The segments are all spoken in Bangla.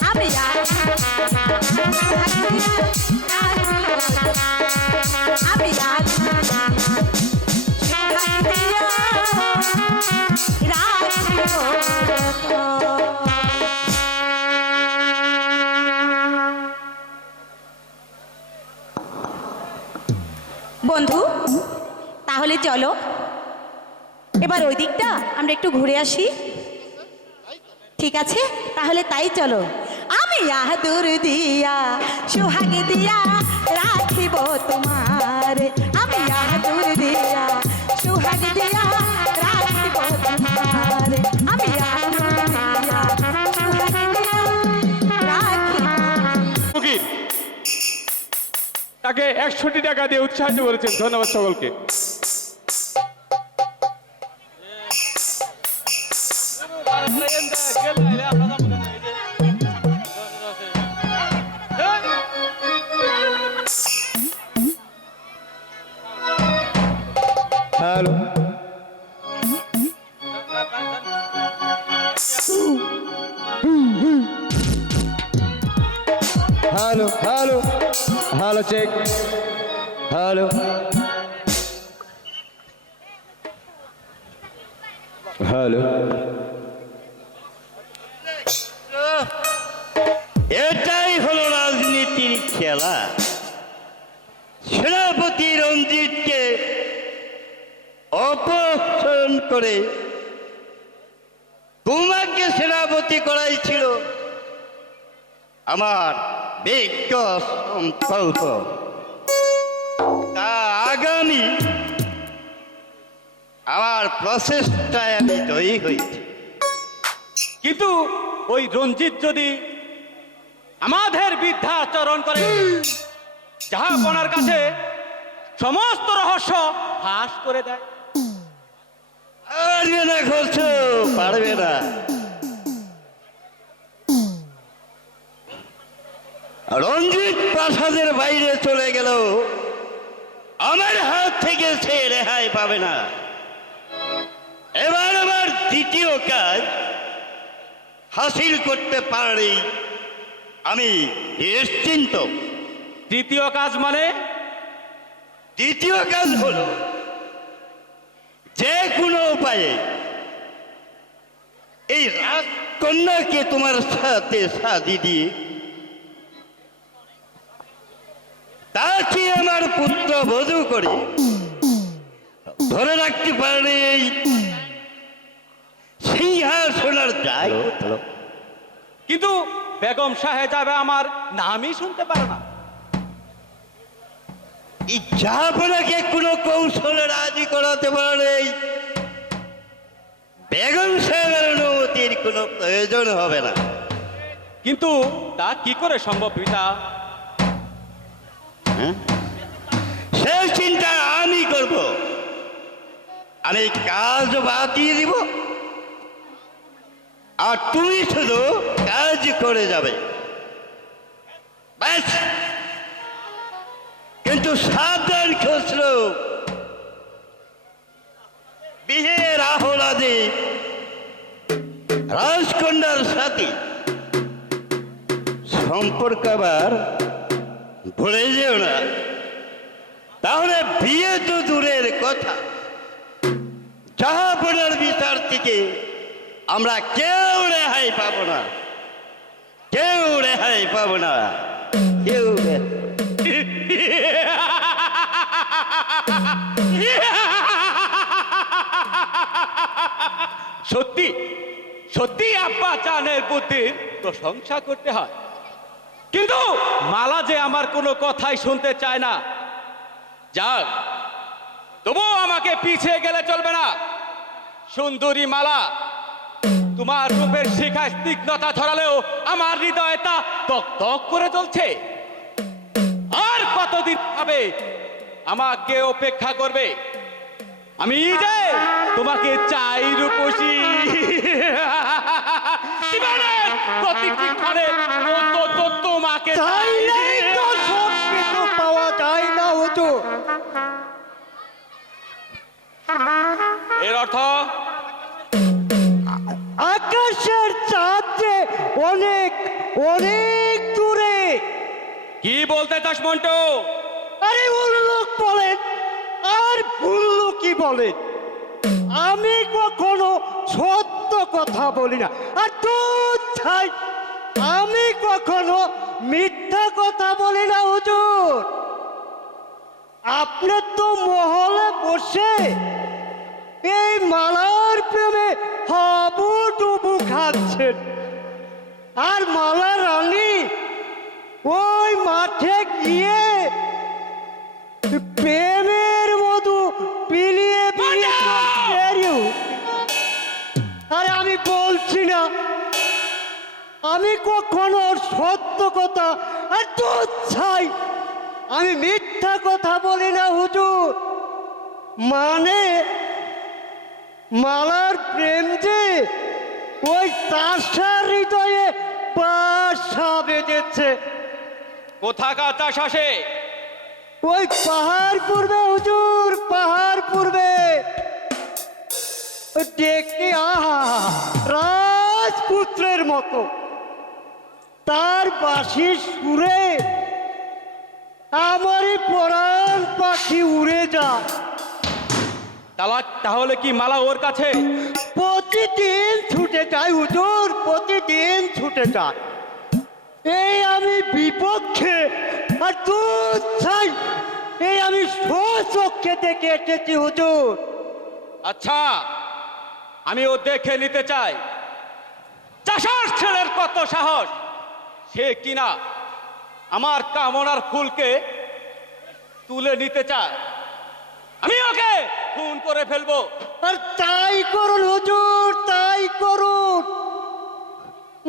আমি আমি বন্ধু, তাহলে চলো এবার ওই দিকটা আমরা একটু ঘুরে আসি। ঠিক আছে, তাহলে তাই চলো। আমি আদর দিয়া সোহাগ দিয়া রাখিব তোমার, আমি আদর দিয়া সোহাগ দিয়া রাখিব তোমার, আমি আদর দিয়া সোহাগ দিয়া রাখিব। তাকে 100টি টাকা দিয়ে উৎসাহিত করেছেন। ধন্যবাদ সকলকে। Hello hello hello hello check hello hello. এটাই হলো রাজনীতির খেলা। সেনাপতি রঞ্জিতকে অপসারণ করে তোমাকে সেনাপতি করাই ছিল আমার বিজ্ঞ সংকল্প। তা আগামী আমার প্রচেষ্টায় আমি জয়ী হয়েছি। কিন্তু ওই রঞ্জিত যদি আমাদের বৃদ্ধাচরণ করে, জাহাপনার কাছে সমস্ত রহস্য ফাঁস করে দেয়, পারবে না করছো, পারবে না। রঞ্জিত প্রাসাদের বাইরে চলে গেল, আমার হাত থেকে সে রেহাই পাবে না। এবার আমার দ্বিতীয় কাজ হাসিল করতে পারলেই আমি নিশ্চিন্ত। দ্বিতীয় কাজ মানে? দ্বিতীয় কাজ হলো যে কোনো উপায়ে এই রাজকন্যাকে তোমার সাথে সাজি দিয়ে তাকে আমার পুত্র বধূ করে ধরে রাখতে পারলে এই সিংহাসনের যাই। কিন্তু বেগম সাহেজাবে আমার নামই শুনতে পারে না। এই জাহাপনাকে কোনো কৌশলে রাজি করাতে পারলে বেগম সাহেবের অনুমতির কোনো প্রয়োজন হবে না। কিন্তু তা কি করে সম্ভব পিতা? সেই চিন্তা আমি করব। আমি কাজ বাতিয়ে দিব, আর তুমি শুধু কাজ করে যাবে, ব্যাস। কিন্তু সাবধান খসরু, বিয়ের আহ্লাদে রাজকন্যার সাথে সম্পর্ক আবার ভুলে যেও না, তাহলে বিয়ে তো দূরের কথা, জাহাপনার বিচার থেকে আমরা কেউ রেহাই পাবো না, কেউ রেহাই পাবো না, কেউ। সত্যি সত্যি আব্বা চানের বুদ্ধির প্রশংসা করতে হয়, কিন্তু মালা যে আমার কোনো কথাই শুনতে চায় না। যাক, তবুও আমাকে পিছিয়ে গেলে চলবে না। সুন্দরী মালা, তোমার রূপের শিখায় স্নিগ্ধতা ছড়ালেও আমার হৃদয়ে তা তক তক করে চলছে। আর কতদিন ভাবে আমাকে অপেক্ষা করবে? আমি যে তোমাকে চাই রূপসী, প্রতিটি ক্ষণে তোমাকে পাওয়া যায় না হুজুর। এর অর্থ বলতে চাস মন্টু? আরে উল্লুক বলেন আর ভুল্লু কি বলেন, আমি কখনো সত্য কথা বলি না। আর দুধ ছাই, আমি কখনো মিথ্যা কথা বলি না হুজুর। আপনি তো মহলে বসে এই মালার প্রেমে হাবুডুবু খাচ্ছেন, আর মালা রানী ওই মাঠে গিয়ে প্রেমের মধু পিলিয়ে পিলিয়ে আরে আমি বলছি না আমি কখনো সত্য কথা আর দুধ ছাই, আমি মিথ্যা কথা বলি না হুজুর। মানে মালার প্রেম যে ওই তার হৃদয়ে বাসা বেঁধেছে। কোথাকার চাষা সে? ওই পাহাড় পূর্বে হুজুর, পাহাড় পূর্বে দেখতে আহা রাজপুত্রের মতো, তার বাঁশির সুরে আমারই পরাণ পাখি উড়ে যায়। তাহলে কি মালা ওর কাছে? প্রতিদিন ছুটে যায় হুজুর, প্রতিদিন ছুটে যায়। এই আমি বিপক্ষে আর দুধ চাই, এই আমি স্বচক্ষে দেখে এসেছি হুজুর। আচ্ছা, আমি ও দেখে নিতে চাই। চাষার ছেলের কত সাহস, সে কিনা আমার কামনার ফুলকে তুলে নিতে চায়। আমি ওকে খুন করে ফেলবো। আর তাই করুন হুজুর, তাই করুন,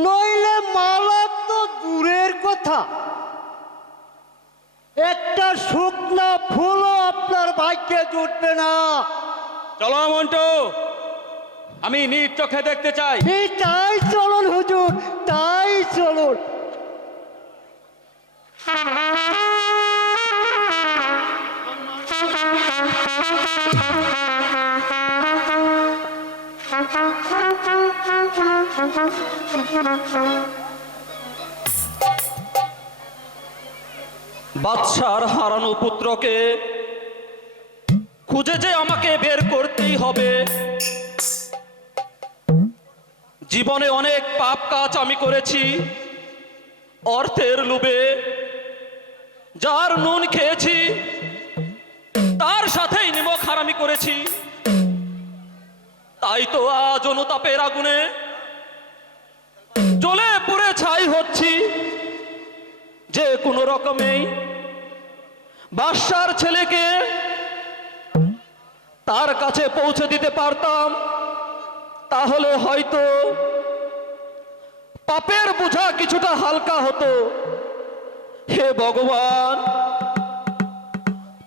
নইলে মালা তো দূরের কথা, একটা শুকনা ফুলও আপনার ভাগ্যে জুটবে না। চলো মন্টু, আমি নিজ চোখে দেখতে চাই। এই তাই চলুন হুজুর, তাই চলুন। বাদশার হারানো পুত্রকে খুঁজে যে আমাকে বের করতেই হবে। জীবনে অনেক পাপ কাজ আমি করেছি, অর্থের লোভে যার নুন খেয়েছি তার সাথেই নিমক হারামি করেছি। তাই তো আজ অনুতাপের আগুনে জ্বলে পুড়ে ছাই হচ্ছি। যে কোনো রকমেই বাদশার ছেলেকে তার কাছে পৌঁছে দিতে পারতাম, তাহলে হয়তো পাপের বোঝা কিছুটা হালকা হতো। হে ভগবান,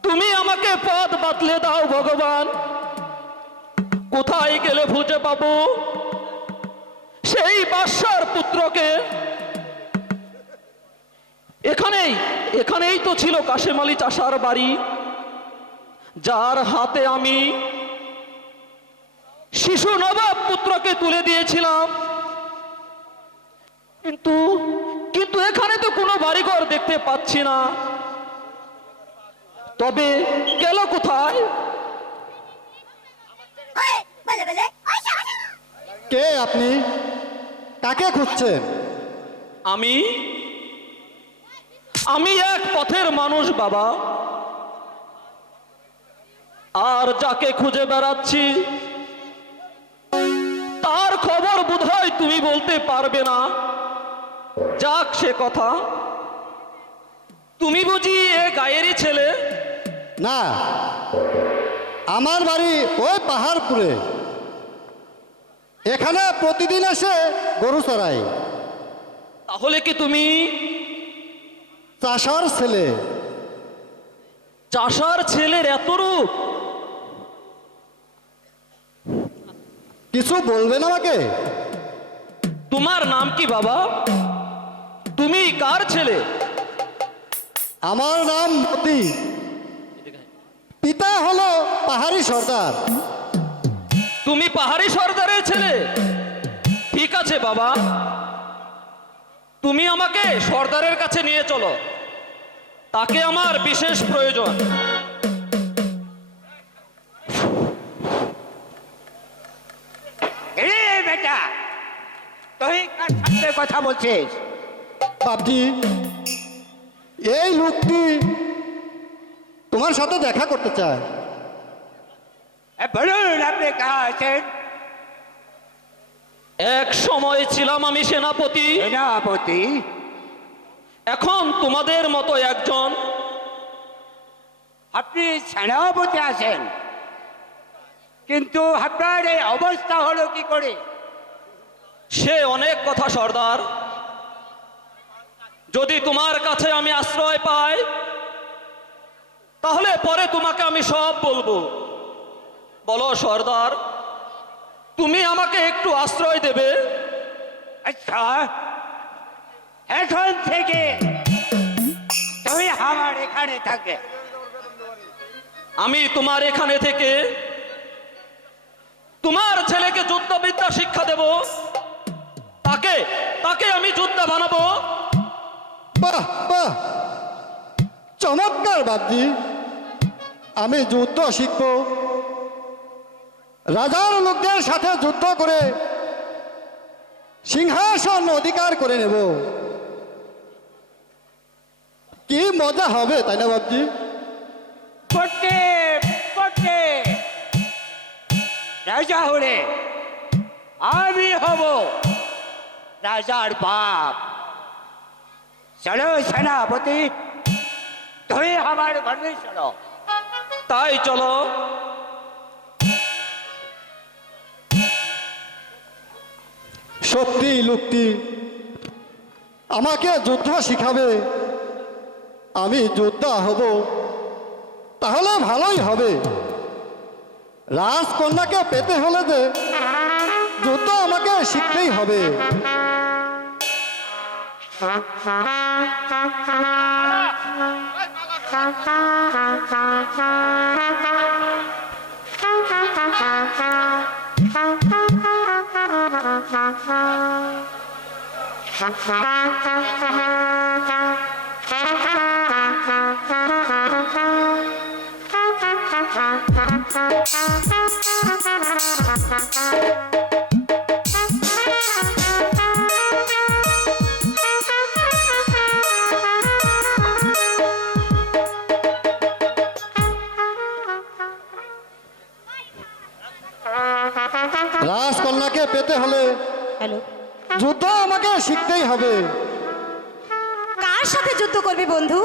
তুমি আমাকে পথ বাতলে দাও ভগবান। কোথায় গেলে খুঁজে পাবো সেই বাদশার পুত্রকে? এখানেই তো ছিল কাশেম আলী চাষার বাড়ি, যার হাতে আমি শিশু নবাব পুত্রকে তুলে দিয়েছিলাম। কিন্তু এখানে তো কোনো বাড়িঘর দেখতে পাচ্ছি না। তবে গেল কোথায়? কে আপনি? কাকে খুঁজছেন? আমি এক পথের মানুষ বাবা, আর যাকে খুঁজে বেড়াচ্ছি তার খবর বোধহয় তুমি বলতে পারবে না। যাক সে কথা, তুমি বুঝি এ গায়েরই ছেলে? না, আমার বাড়ি ওই পাহাড়পুরে। এখানে প্রতিদিন এসে গরু চড়াই। তাহলে কি তুমি চাষার ছেলে? চাষার ছেলের এত রূপ? কিছু বলবেন আমাকে? তোমার নাম কি বাবা? তুমি কার ছেলে? আমার নাম মতি, পিতা হলো পাহাড়ি সর্দার। তুমি পাহাড়ি সর্দারের ছেলে? ঠিক আছে বাবা, তুমি আমাকে সর্দারের কাছে নিয়ে চলো। তাকে আমার বিশেষ প্রয়োজন। এ বেটা, তুই কার সাথে কথা বলছিস? বাপজি, এই লোকটি তোমার সাথে দেখা করতে চায়। বলুন আপনি কাহা আছেন? এক সময় ছিলাম আমি সেনাপতি, সেনাপতি? এখন তোমাদের মতো একজন। আপনি সেনাপতি আছেন, কিন্তু আপনার এই অবস্থা হলো কি করে? সে অনেক কথা সর্দার। যদি তোমার কাছে আমি আশ্রয় পাই, তাহলে পরে তোমাকে আমি সব বলবো। বলো সর্দার, তুমি আমাকে একটু আশ্রয় দেবে? আচ্ছা, এখন থেকে তুমি আমার এখানে থাকে। আমি তোমার এখানে থেকে তোমার ছেলেকে যুদ্ধবিদ্যা শিক্ষা দেব, তাকে তাকে আমি যোদ্ধা বানাবো। বাহ বাহ, চমৎকার বাপজি। আমি যুদ্ধ শিখব, রাজার লোকদের সাথে যুদ্ধ করে সিংহাসন অধিকার করে নেব। কি মজা হবে, তাই না বাপজি? পটে পটে রাজা হলে আমি হব রাজার বাপ। চলো সেনাপতি, তুমি আমার ঘরে চলো। তাই চলো। সত্যি লোকটি আমাকে যুদ্ধ শিখাবে, আমি যোদ্ধা হব, তাহলে ভালোই হবে। রাজকন্যাকে পেতে হলে যে যুদ্ধ আমাকে শিখতেই হবে। রাজকন্যাকে পেতে হলে হ্যালো, যুদ্ধ আমাকে শিখতেই হবে। কার সাথে যুদ্ধ করবে বন্ধু?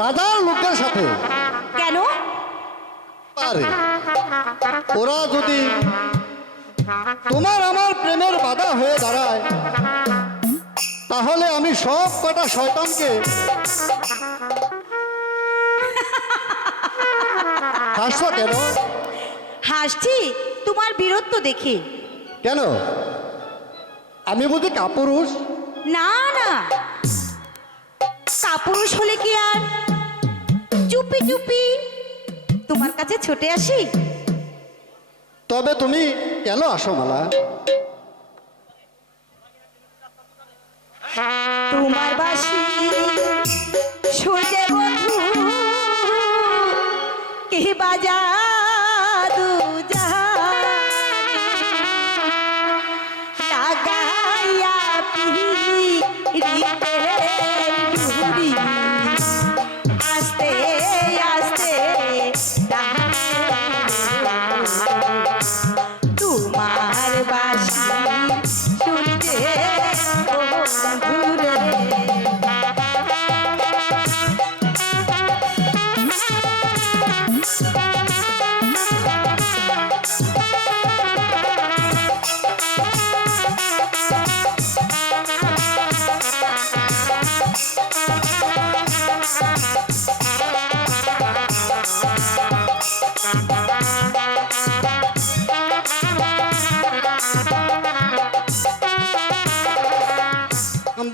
রাজার লোকদের সাথে। কেন? আরে, ওরা যদি তোমার আমার প্রেমের বাধা হয়ে দাঁড়ায়, তাহলে আমি সব কটা শয়তানকে হাসছো কেন? হাসছি তোমার বীরত্ব দেখে। কেন, আমি বুঝি কাপুরুষ? না না, কাপুরুষ হলে কি আর চুপি চুপি তোমার কাছে ছুটে আসি? তবে তুমি কেন আসো মালা? তোমার বাসি শুনতে বন্ধু কি বাজাদু লাগাইয়া পিড়িতে ডুরি আস্তে আস্তে তোমার বাসি শুনতে বন্ধুরে।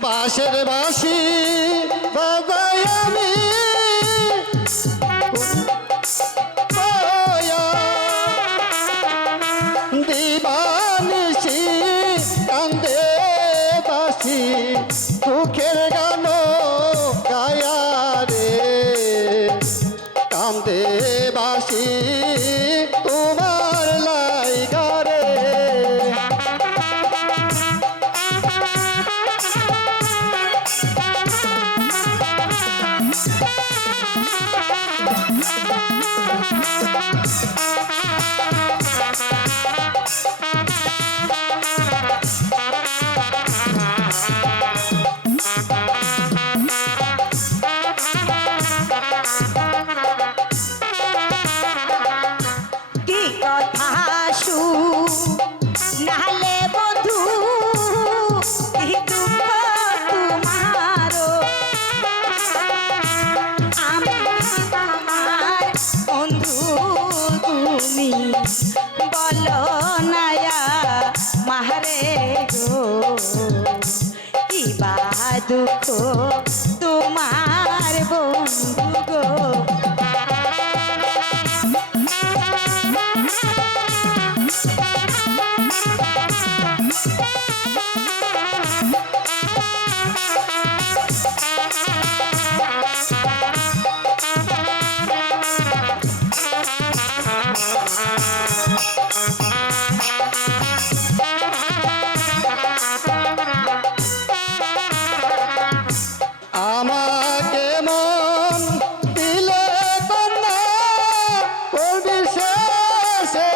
বাঁশের বাঁশি বাজাই আমি দিবানিসি কান্দে বাসি দুঃখের গান গায়া কথা শু নাহলে বন্ধু এই দুঃখ তোমারও আমার বন্ধু তুমি বলো নায়া মাহারে গো কিবা দুঃখ তোমার বন্ধু গো। আমাকে মন দিলে কন্যা করবি শেষে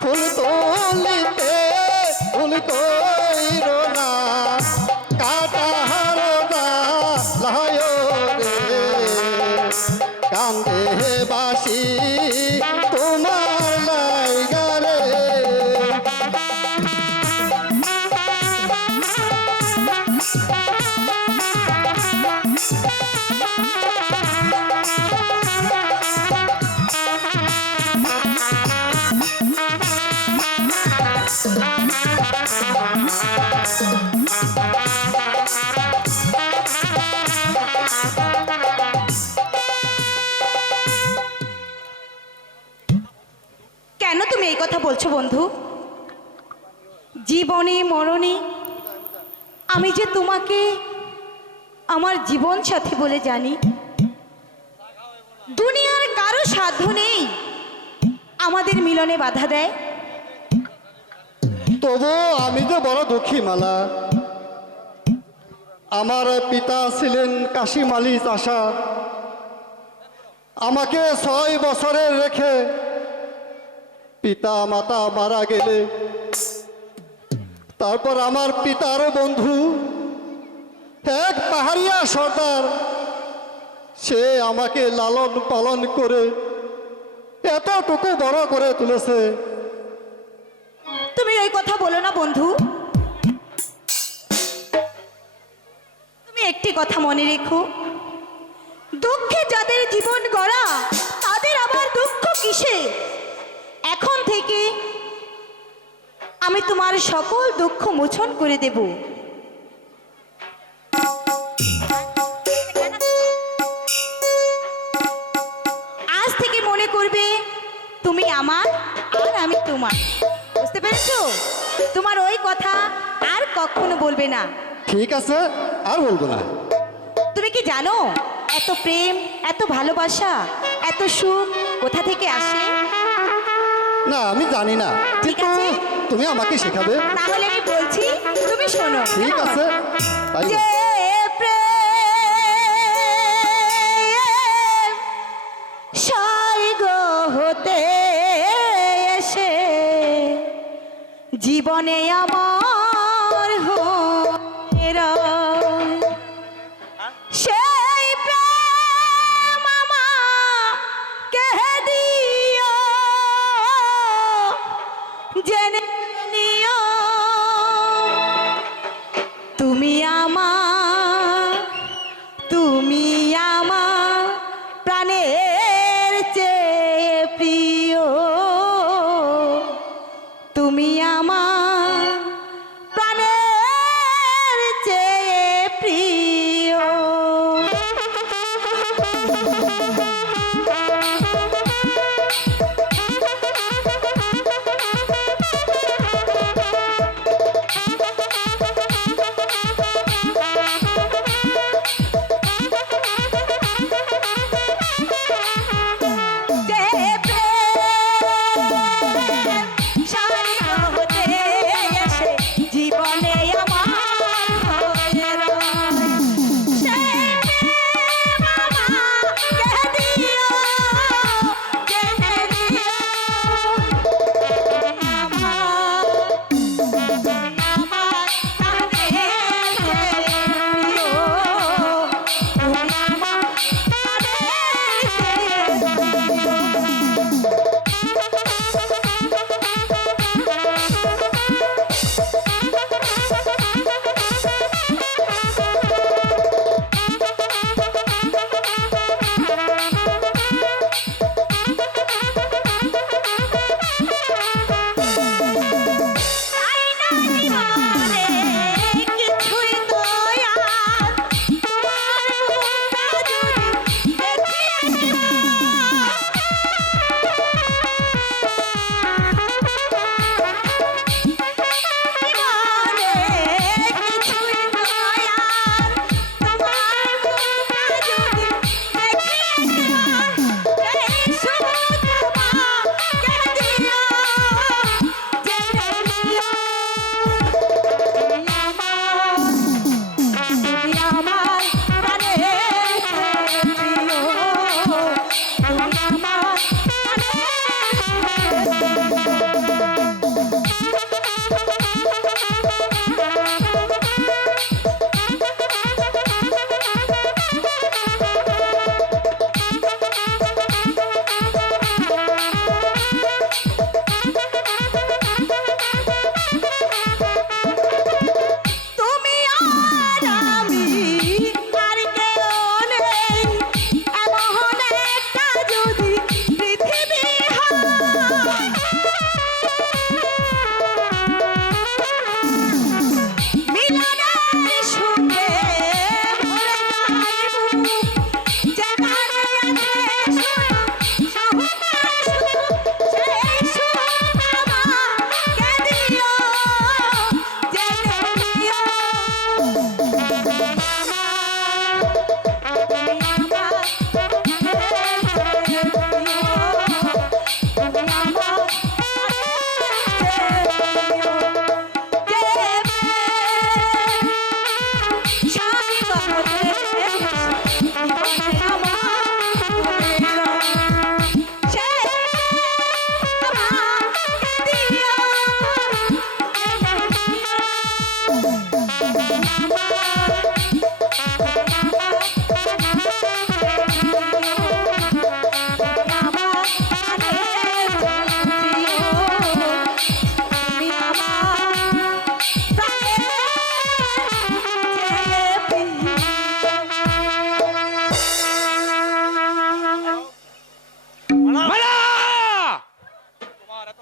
ফুল তুলিতে ফুল কইর না কাটা হারদা লায় রে কান্দে বাসি তোমার লাইগা রে। কেন তুমি এই কথা বলছো বন্ধু? জীবনে মরণে আমি যে তোমাকে আমার জীবন সাথী বলে জানি। দুনিয়ার কারো সাধ্য নেই আমাদের মিলনে বাধা দেয়। তবু আমি যে বড় দুঃখী মালা। আমার পিতা ছিলেন কাশিম আলী চাষা। আমাকে 6 বছরের রেখে পিতা মাতা মারা গেলে তারপর আমার পিতার বন্ধু এক পাহাড়িয়া সর্দার সে আমাকে লালন পালন করে এতটুকু বড় করে তুলেছে। তুমি ওই কথা বলো না বন্ধু। তুমি একটি কথা মনে রেখো, দুঃখে যাদের জীবন গড়া তাদের আবার দুঃখ কিসে? এখন থেকে আমি তোমার সকল দুঃখ মোচন করে দেব। আজ থেকে মনে করবে তুমি আমার আর আমি তোমার। বুঝতে পেরেছো? তোমার ওই কথা আর কখনো বলবে না। ঠিক আছে, আর বলবো না। তুমি কি জানো এত প্রেম, এত ভালোবাসা, এত সুখ কোথা থেকে আসে? না, আমি জানি না, ঠিক কিন্তু আছে। তুমি আমাকে শেখাবে। তাহলে আমি বলছি, তুমি শোনো। ঠিক আছে, তাই যে প্রেম স্বর্গ হতে এসে জীবনে আমার হয়ে রয়, সেই প্রেম আমাকে দিও, জেনে নিও তুমি আমার প্রাণের চেয়ে প্রিয়, তুমি আমার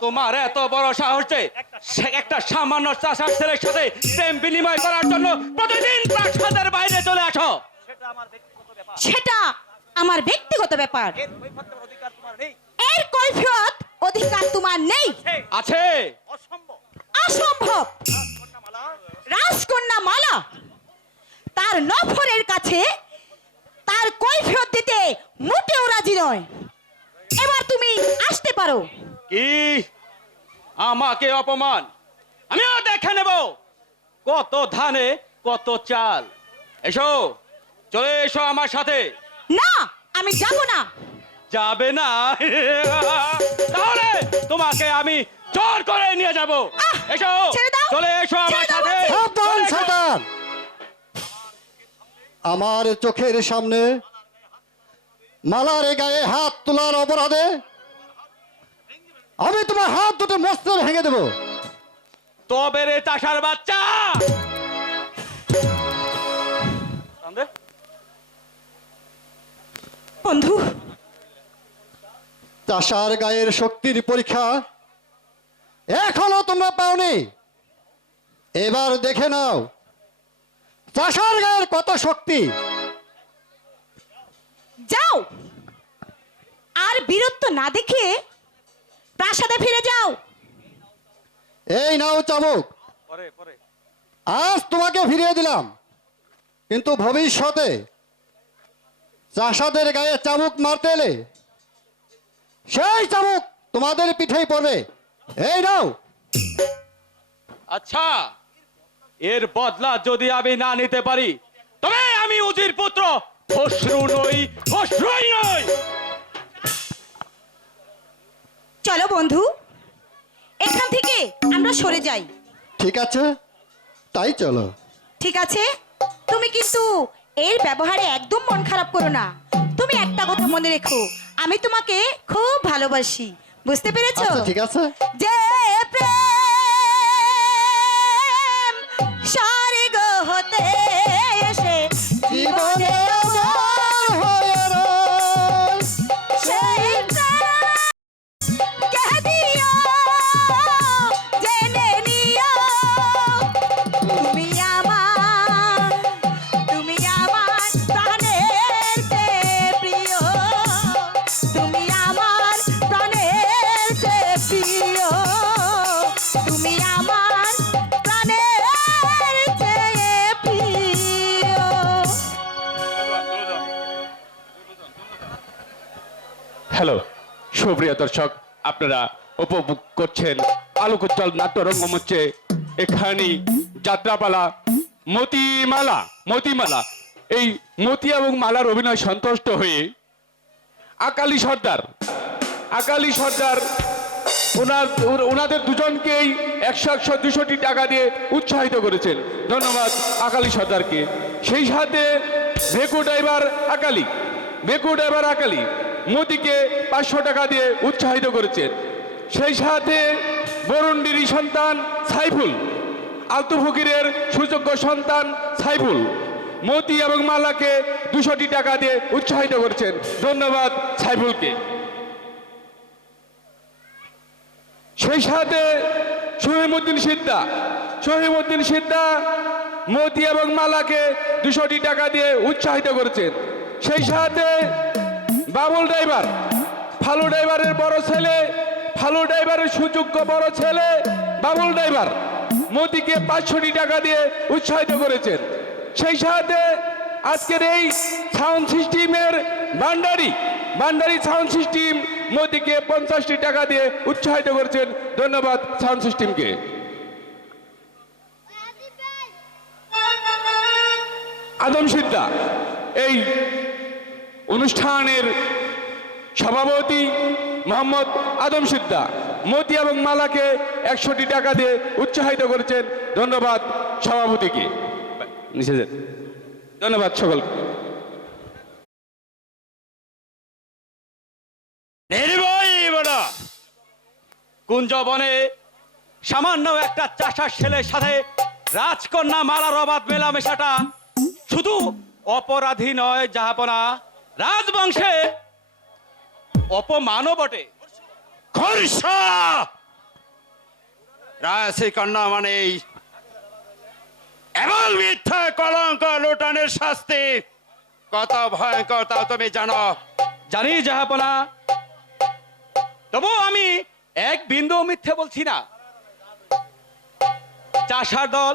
তোমার এত বড় সাহস যে একটা সামান্য চাষার ছেলের সাথে প্রেম বিনিময় করার জন্য প্রতিদিন প্রাসাদের বাইরে চলে আসো। সেটা আমার ব্যক্তিগত ব্যাপার। এর কৈফিয়ত অধিকার তোমার নেই। আছে। অসম্ভব। রাজকন্যা মালা তার নফরের কাছে তার কৈফিয়ত দিতে মোটেও রাজি নয়। এবার তুমি আসতে পারো। কি আমাকে অপমান? আমিও দেখে নেব কত ধানে কত চাল। এসো, চলে এসো আমার সাথে। না, আমি যাব না। যাবে না? তাহলে তোমাকে আমি জোর করে নিয়ে যাব। এসো, ছেড়ে দাও। চলে এসো আমার ছেড়ে দাও সাথে। বলছি। সাবধান, চলে এসো। সাবধান। আমার চোখের সামনে মালার গায়ে হাত তোলার অপরাধে আমি তোমার হাত দুটো মস্ত ভেঙে দেবো। তবে রে চাষার বাচ্চা, বন্ধু, চাষার গায়ের শক্তির পরীক্ষা এখনো তোমরা পাওনি। এবার দেখে নাও চাষার গায়ের কত শক্তি। যাও, আর বীরত্ব না দেখে প্রাসাদে ফিরে যাও। এই নাও চাবুক, আজ তোমাকে ফিরিয়ে দিলাম, কিন্তু ভবিষ্যতে চাষাদের গায়ে চাবুক মারতে এলে সেই চাবুক তোমাদের পিঠেই পড়বে। এই নাও। আচ্ছা, এর বদলা যদি আমি না নিতে পারি তবে আমি উজির পুত্র খসরু নই, খসরুই নই। চলো বন্ধু, এখান থেকে আমরা সরে যাই। ঠিক আছে, তাই চলো। ঠিক আছে, তুমি কিন্তু এর ব্যবহারে একদম মন খারাপ করো না। তুমি একটা কথা মনে রেখো, আমি তোমাকে খুব ভালোবাসি। বুঝতে পেরেছো? আচ্ছা, ঠিক আছে। যে প্রেম স্বর্গ হতে এসে জীবনে আমার হয়ে রয়। সেই প্রেম কে দিও, জেনে নিও। তুমি আমার প্রাণের চেয়ে প্রিয়। তুমি আমার প্রাণের চেয়ে প্রিয়। তুমি আমার প্রাণের চেয়ে প্রিয়। হ্যালো সুপ্রিয় দর্শক, আপনারা উপভোগ করছেন আলোকোজ্জ্বল নাট্য রঙ্গমঞ্চে এখানে যাত্রাপালা মতিমালা। এই মতি এবং মালার অভিনয় সন্তুষ্ট হয়ে আকালী সর্দার ওনাদের দুজনকেই 100-200 টাকা দিয়ে উৎসাহিত করেছেন। ধন্যবাদ আকালী সর্দারকে। সেই সাথে ভেকু ড্রাইভার আকালী মোদিকে 500 টাকা দিয়ে উৎসাহিত করেছেন। সেই সাথে বরুণডিরি সন্তান সাইফুল, আলতু ফকিরের সুযোগ্য সন্তান সাইফুল মতি এবং মালাকে 200 টাকা দিয়ে উৎসাহিত করেছেন। ধন্যবাদ সাইফুলকে। সেই সাথে শহীমউদ্দিন সিদ্ধা মতি এবং মালাকে 200 টাকা দিয়ে উৎসাহিত করেছেন। সেই সাথে বাবুল ড্রাইভার, ফালু ড্রাইভারের বড় ছেলে, ফালু ড্রাইভারের সুযোগ্য বড় ছেলে বাবুল ড্রাইভার মতিকে 500 টাকা দিয়ে উৎসাহিত করেছেন। সেই সাথে আজকের এই সাউন্ড সিস্টেমের ভান্ডারি সাউন্ড সিস্টেম মোদিকে 50 টাকা দিয়ে উৎসাহিত করেছেন। ধন্যবাদ সাউন্ড সিস্টেমকে। আদম সিদ্ধা এই অনুষ্ঠানের সভাপতি মোহাম্মদ আদম সিদ্ধা মতি এবং মালাকে 100 টাকা দিয়ে উৎসাহিত করেছেন। ধন্যবাদ সভাপতিকে। নিচে যান। ধন্যবাদ সকলকে। কুঞ্জবনে সামান্য একটা চাষার ছেলের সাথে রাজকন্যা মালার অবাধ মেলামেশাটা শুধু অপরাধী নয়, জাহাপনা রাজবংশে অপমানও বটে। খরসা রাশিকন্যা মানেই এমন মিথ্যা কলঙ্ক লুটানের শাস্তি কত ভয়ঙ্কর তা তুমি জানো। জানি জাহাপনা, তবু আমি এক বিন্দু মিথ্যে বলছি না। চাষার দল,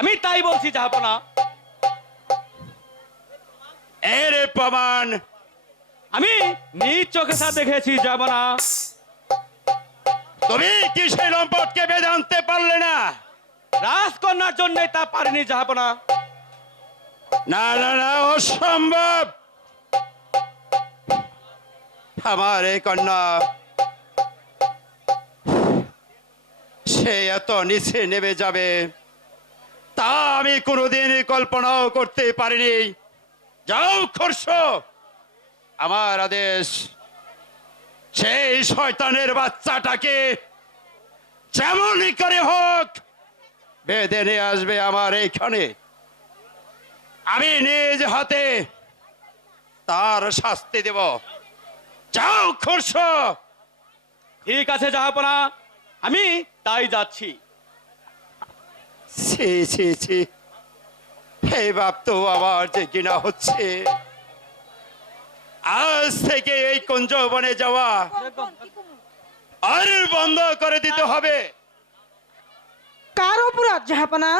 আমি তাই বলছি জাহাপনা। এর প্রমাণ আমি নিজ চোখে তা দেখেছি জাহাপনা। তুমি কি সেই লম্পটকে বেঁধে আনতে পারলে না? রাজকন্যার জন্য তা পারিনি জাহাপনা। না না না, অসম্ভব। আমার এই কন্যা সে এত নিচে নেমে যাবে তা আমি কোনোদিন কল্পনাও করতে পারিনি। যাও খর্ষ, আমার আদেশ সেই শয়তানের বাচ্চাটাকে যেমনই করে হোক বেঁধে নিয়ে আসবে আমার এইখানে। আমি নিজ হাতে তার শাস্তি দেব। যাও খর্ষ। ঠিক আছে জাহাপনা, আমি তাই যাচ্ছি। ছি ছি ছি, এই বাপ তো আবার যে কিনা হচ্ছে। আজ থেকে এই কুঞ্জ বনে যাওয়া আর বন্ধ করে দিতে হবে। কার অপরাধ জাহাপনা?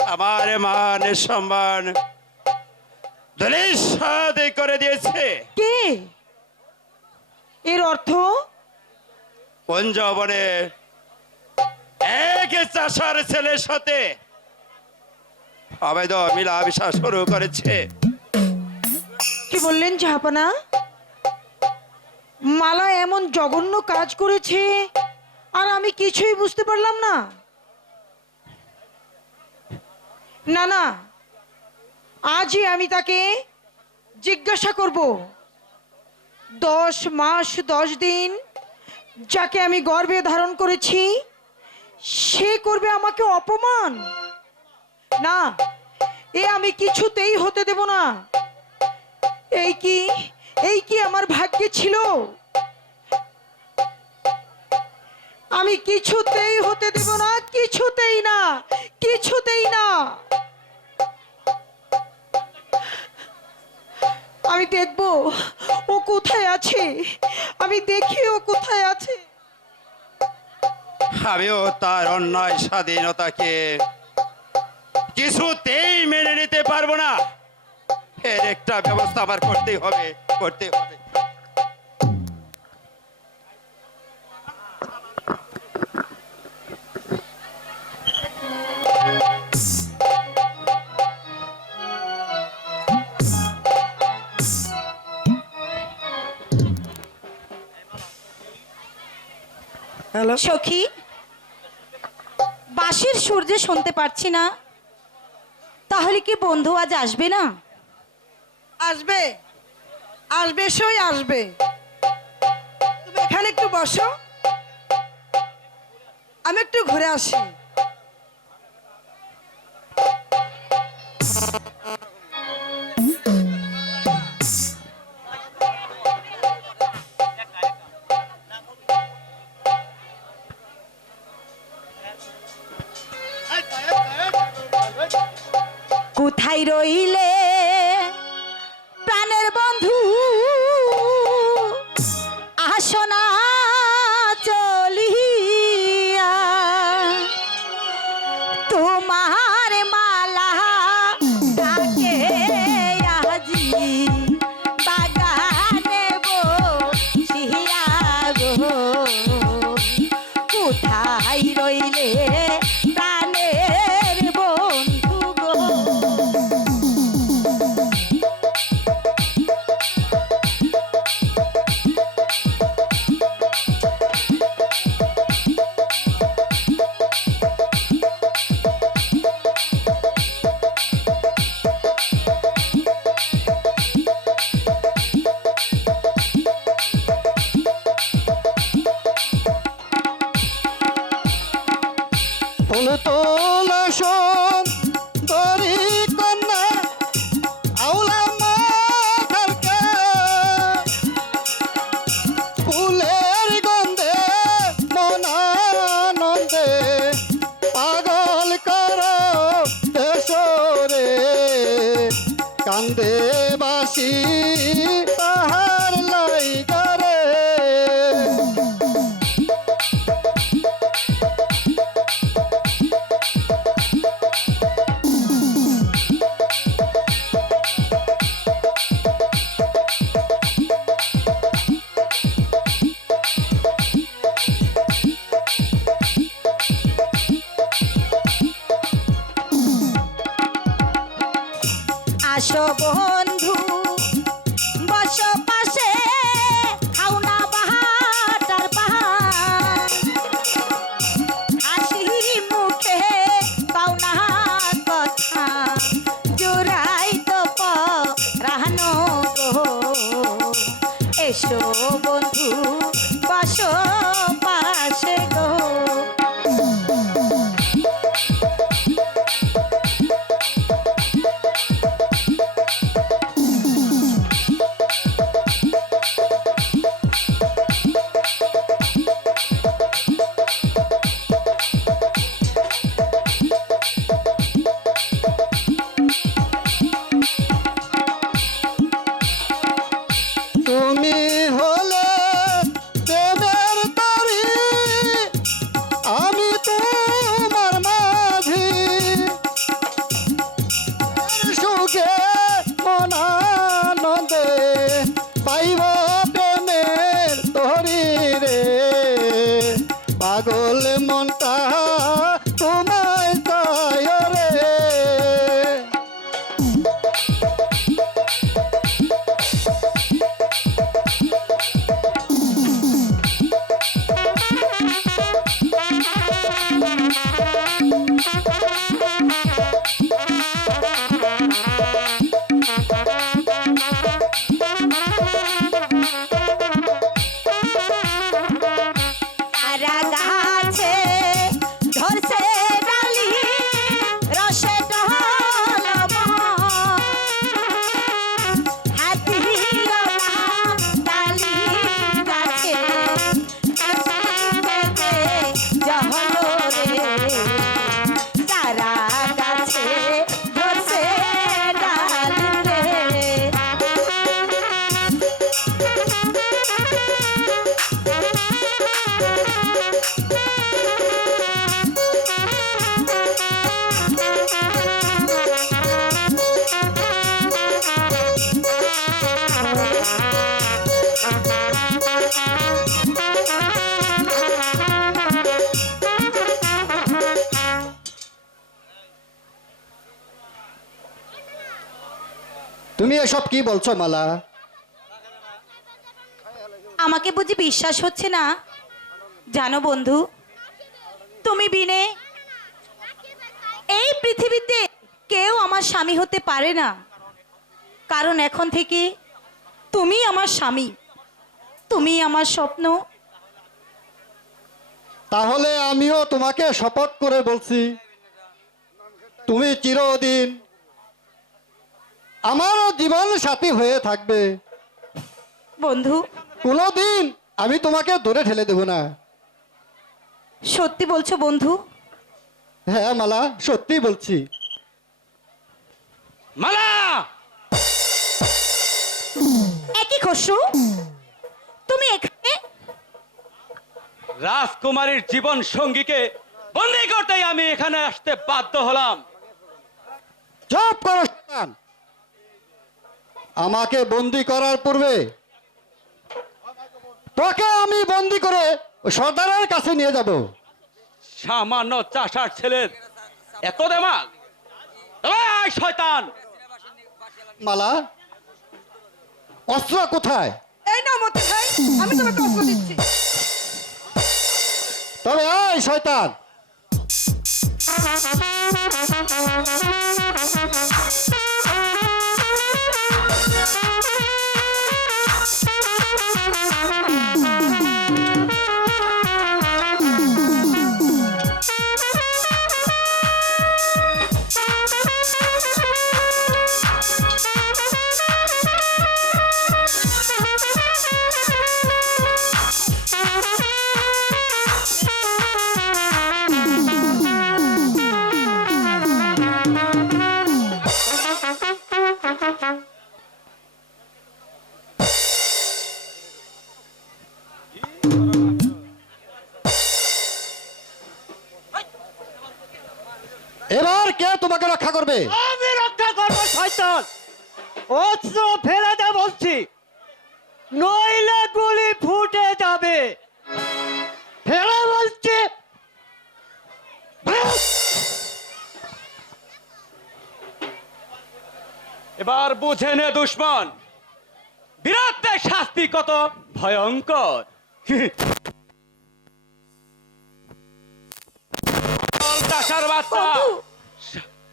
আমার মান সম্মান ধূলিসাৎ করে দিয়েছে। কে? এর অর্থ? কুঞ্জ বনে এক চাষার ছেলের সাথে অবৈধ মিলামিশা শুরু করেছে। কি বললেন জাহাপনা? মালা এমন জঘন্য কাজ করেছে আর আমি কিছুই বুঝতে পারলাম না। না না, আজই আমি তাকে জিজ্ঞাসা করব। 10 মাস 10 দিন যাকে আমি গর্ভে ধারণ করেছি সে করবে আমাকে অপমান? না, এ আমি কিছুতেই হতে দেব না। এই কি আমার ভাগ্যে ছিল? আমি কিছুতেই হতে দেব না, কিছুতেই না, কিছুতেই না। আমি দেখব ও কোথায় আছে, আমি দেখি ও কোথায় আছে। আমিও তার অন্যায় স্বাধীনতাকে কিছুতেই মেনে নিতে পারবো না। এর একটা ব্যবস্থা আমার করতেই হবে, করতে হবে। সখী, বাঁশির সুর যে শুনতে পারছি না, তাহলে কি বন্ধু আজ আসবে না? আসবে, আসবে, সই আসবে। তুমি এখানে একটু বসো, আমি একটু ঘুরে আসি। কোথায় রইলে প্রাণের বন্ধু, আসো না চলিয়া। তোমার মালা ডাকে আজি বাগানে বসিয়া গো। কোথায় রইলে প্রাণের বন্ধু গো। বন্ধু বাসো পাশে গো। তুমি হলে প্রেমের তরী, আমি তোমার মাঝি, সুখে মনানন্দে পাইব প্রেমের তরী রে, পাগল মনটা তোমায় চায় রে। তারা গাছে ধরছে ডালি, রসে ঢলব হাতিরা ডালি গাছে জহল রে, তারা গাছে ধরছে ডালি রে। তুমি এসব কি বলছো মালা? আমাকে বুঝি বিশ্বাস হচ্ছে না? জানো বন্ধু, তুমি বিনে এই পৃথিবীতে কেউ আমার স্বামী হতে পারে না, কারণ এখন থেকে তুমি আমার স্বামী, তুমি আমার স্বপ্ন। তাহলে আমিও তোমাকে শপথ করে বলছি, তুমি চিরদিন আমারও জীবন সাথী হয়ে থাকবে। বন্ধু, কোনোদিন আমি তোমাকে দূরে ঠেলে দেব না। সত্যি বলছো বন্ধু? হ্যাঁ মালা, সত্যি বলছি। মালা, একই খসরু, তুমি এখানে? রাজকুমারীর জীবন সঙ্গীকে বন্দি করতেই আমি এখানে আসতে বাধ্য হলাম। চুপ করো শয়তান! আমাকে বন্দি করার পূর্বে তোকে আমি বন্দি করে সর্দারের কাছে নিয়ে যাব। সামান্য চাষার ছেলের এত দেমাগ? এই শয়তান! মালা, অস্ত্র কোথায়? এই না মতে ভাই, আমি তোমাকে অস্ত্র দিচ্ছি। তবে এই শয়তান, এবার কে তোমাকে রক্ষা করবে? আমি রক্ষা করবো শয়তান। অস্ত্র ফেলে দে বলছি, নইলে গুলি ফুটে যাবে। ফেলে বলছি। এবার বুঝে নে দুশ্মন, বিরাটের শাস্তি কত ভয়ঙ্কর। চাষার বাচ্চা,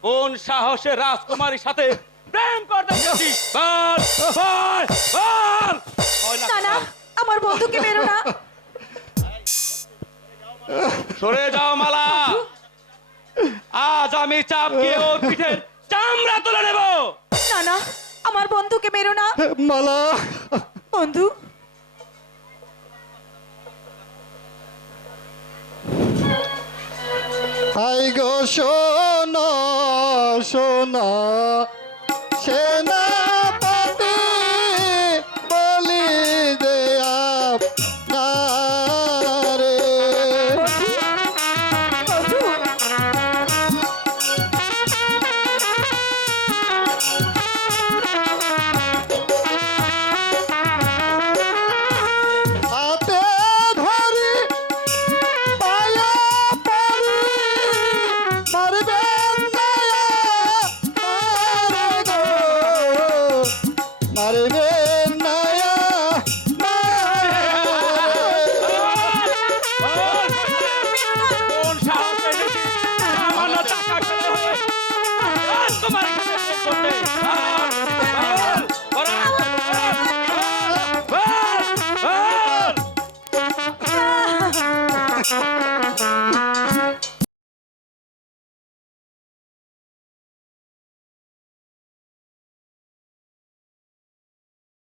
কোন সাহসে রাজকুমারীর সাথে প্রেম করতে গেছিস? বল, বল, বল! না না, আমার বন্ধুকে মেরো না। সরে যাও মালা, আজ আমি চাপ দিয়ে ওর পিঠের চামড়া তুলে নেব। না না, আমার বন্ধুকে মেরো না। মালা, বন্ধু, আই গো সোনা সোনা সেনাপতি বলি দেয়া